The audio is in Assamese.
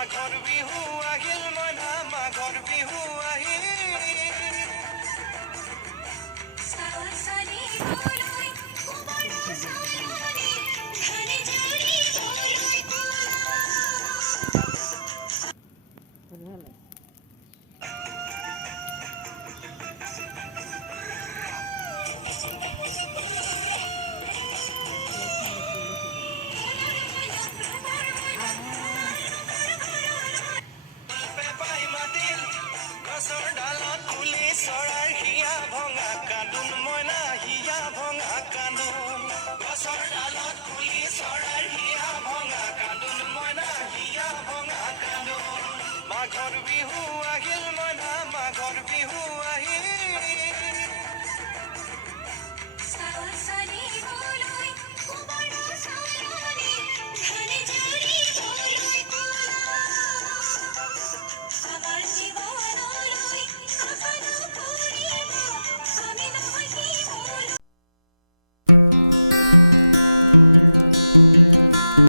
মাঘৰ বিহু আহিল মইনা মাঘৰ বিহু আহিল পেপাই মাতিল গছৰ ডালত তুলি চৰাইৰ হিয়া ভঙা কান্দোন মইনা হিয়া ভঙা কান্দোন গছৰ ডালত তুলি চৰাইৰ হিয়া ভঙা কান্দোন মইনা হিয়া ভঙা কান্দোন মাঘৰ বিহু